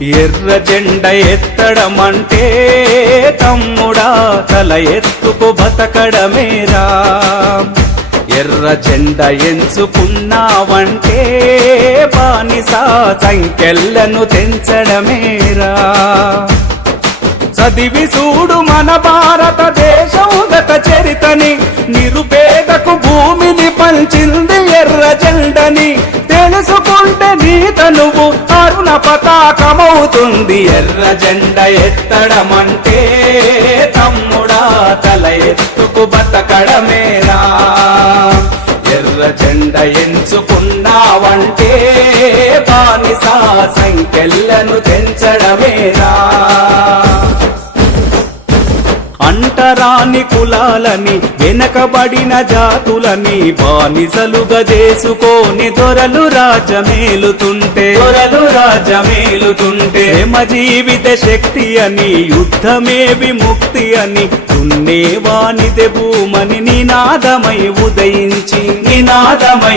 ఎర్ర జెండ ఎత్తడమంటే తమ్ముడా తల ఎత్తుకు బతకడమేరా ఎర్ర జెండ ఎంచుకున్నావంటే బానిసా సంఖ్యలను తెంచడమేరా చదివి చూడు మన భారతదేశం గత చరితని నిరుపేదకు భూమిని పంచింది ఎర్ర జెండని. తెలుసుకుంటే నీ తనువు అరుణ ఉంది ఎర్ర జెండ ఎత్తడమంటే తమ్ముడా తల ఎత్తుకు బతకడమేరా. ఎర్ర జెండ ఎంచుకున్నావంటే బానిసా సంఖ్యలను తెంచడమేరా. అంటరాని కులాలని వెనకబడిన జాతులని బానిసలుగా చేసుకొని దొరలు రాజమేలుతుంటే దొరలు రాజమేలుతుంటే శ్రమ జీవిత శక్తి అని యుద్ధమే విముక్తి అని దున్నేవానిదే భూమని నినాదమై ఉదయించి నినాదమై